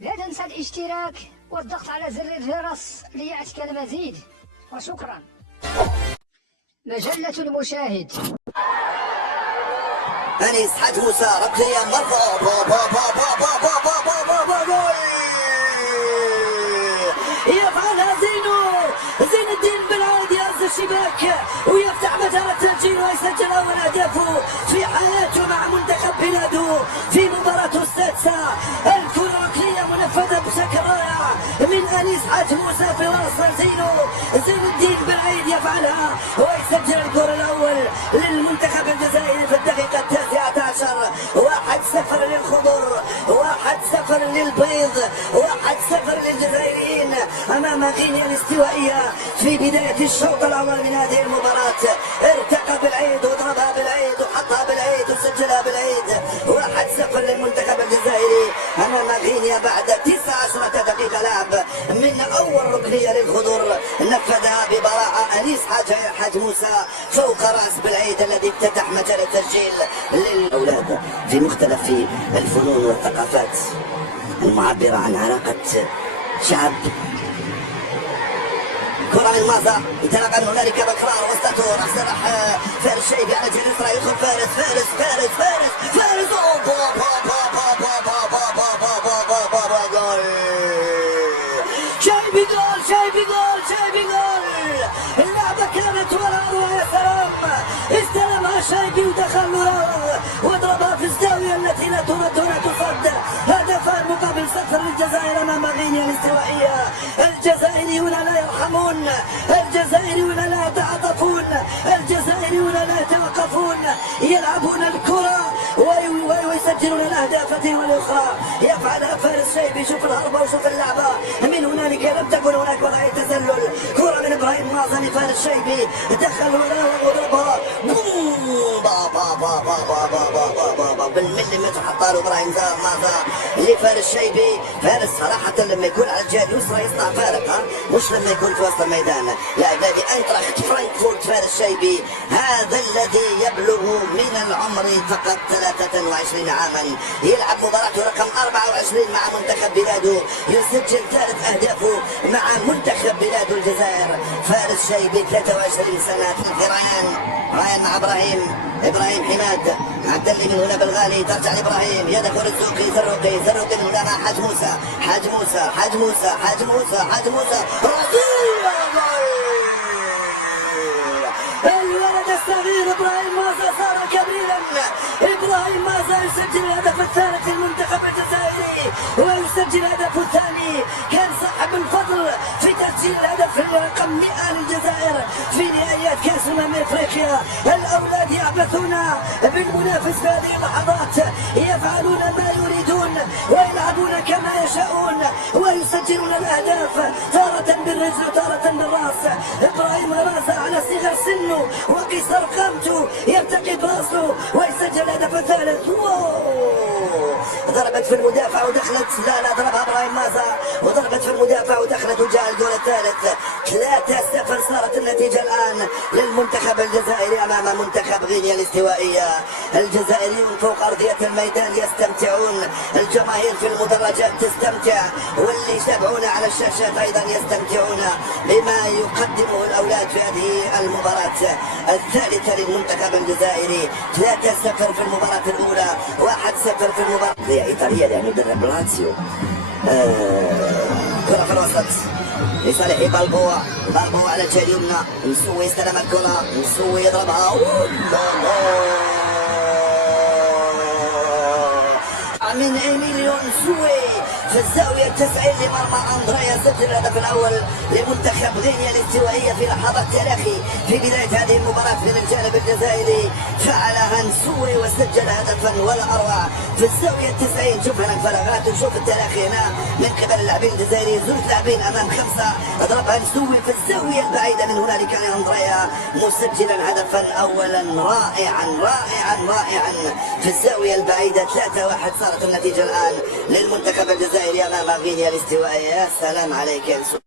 لا تنسى الاشتراك والضغط على زر الجرس ليأتيك المزيد، وشكرا. مجلة المشاهد. أنيس حاج موسى ركلية مرفوع يفعلها زين الدين بالعود يرز الشباك ويفتح مجال التسجيل ويسجل أول أهدافه في حياته مع منتخب بلاده في مباراته السادسة. الكرة ركلية منفذة بشكل رائع من أنيس حاج موسى في وسط زين الدين بالعيد يفعلها ويسجل الجول الأول للمنتخب الجزائري في الدقيقة 19. 1-0 للخضر، 1-0 للبيض، 1-0 للجزائريين أمام غينيا الاستوائية في بداية الشوط الأول من هذه المباراة. ارتقى بالعيد وضربها بالعيد وحطها بالعيد وسجلها بالعيد. 1-0 للمنتخب الجزائري أمام غينيا بعد 19 دقيقة لعب من أول ركنية للخضر نفذها ببراعة أنيس حاج موسى فوق رأس بالعيد الذي افتتح مجال التسجيل للأولاد في مختلف الفنون والثقافات المعبرة عن علاقة شعب. كرة من مازا انطلاقا من هنالك بكرار وسطته راح فارس شيبي على جهة اليسرى يدخل فارس جول شايبي جول. اللعبة كانت وراء يا سلام، استلمها شايبي ودخل وراء وضربها في الزاوية التي لا ترد ولا تصد. هدفان مقابل 0 للجزائر أمام غينيا الاستوائية. الجزائريون لا يرحمون، الجزائريون لا يتعاطفون، الجزائريون لا يتوقفون، يلعبون الكرة ويسجلون الأهداف والأخرى. يفعلها فارس شيبي. شوف الهربة وشوف اللعبة من هنالك، لم تكن هناك وضعية تسلل. كرة من إبراهيم مازا لفارس شيبي دخل وراء وضربها بالمليمتر حطها له إبراهيم مازا لفارس شيبي. فارس صراحة لما يكون على الجهة اليسرى يصنع فارق، مش لما يكون في وسط الميدان. لاعب نادي أينتراخت فرانكفورت فارس شيبي هذا الذي يبلغ من العمر فقط 23 عاما يلعب مباراته رقم 24 مع منتخب بلاده، يسجل 3 أهدافه مع منتخب بلاده الجزائر. فارس شيبي 23 سنة. ريان مع إبراهيم حماد عدلي من هنا بالغالي ترجع لإبراهيم يدخل الزوقي زروقي من هنا مع حاج موسى الولد الصغير إبراهيم مازا صار كبيرا. إبراهيم مازا يسجل الهدف الثالث للمنتخب الجزائري ويسجل الهدف الثاني. كان صاحب الفضل في تسجيل الهدف رقم 100 للجزائر في نهائيات كأس أفريقيا. الأولاد يعبثون بالمنافس في هذه اللحظات، يفعلون ما يريدون ويلعبون كما يشاءون ويسجلون الأهداف تارة بالرجل وتارة بالراس. إبراهيم مازا على صغر سنه وقصر قامته يرتقي براسه ويسجل الهدف الثالث. ضربت في المدافع ودخلت، لا ضربها إبراهيم مازا وضربت في المدافع ودخلت وجاء الجول الثالث. 3-0 صارت النتيجة الآن للمنتخب الجزائري أمام منتخب غينيا الاستوائية. الجزائريون فوق أرضية الميدان يستمتعون، الجماهير في المدرجات تستمتع، واللي يتابعونا على الشاشات أيضا يستمتعون بما يقدمه الأولاد في هذه المباراة الثالثة للمنتخب الجزائري. 3-0 في المباراة الأولى، 1-0 في المباراة إيطاليا لأنه يدرب لاتسيو. كرة في الوسط لصالح بالبو على الجهة اليمنى. نسوي استلم الكرة، نسوي يضربها من إيميليو نسوي في الزاوية 90 لمرمى أندريا. سجل الهدف الأول لمنتخب غينيا الاستوائية في لحظات تاريخي في بداية هذه المباراة من الجانب الجزائري. فعلها نسوي وسجل هدفا ولا أروع في الزاوية 90. شوف هنا الفراغات وشوف التلاقي هنا من قبل اللاعبين الجزائريين، زوج لاعبين أمام 5 ضربها نسوي في الزاوية البعيدة من هنالك لأندريا مسجلا هدفا أولا رائعا في الزاوية البعيدة. 3-1 صارت النتيجة الآن للمنتخب الجزائري أمام غينيا الاستوائية. يا سلام عليك يا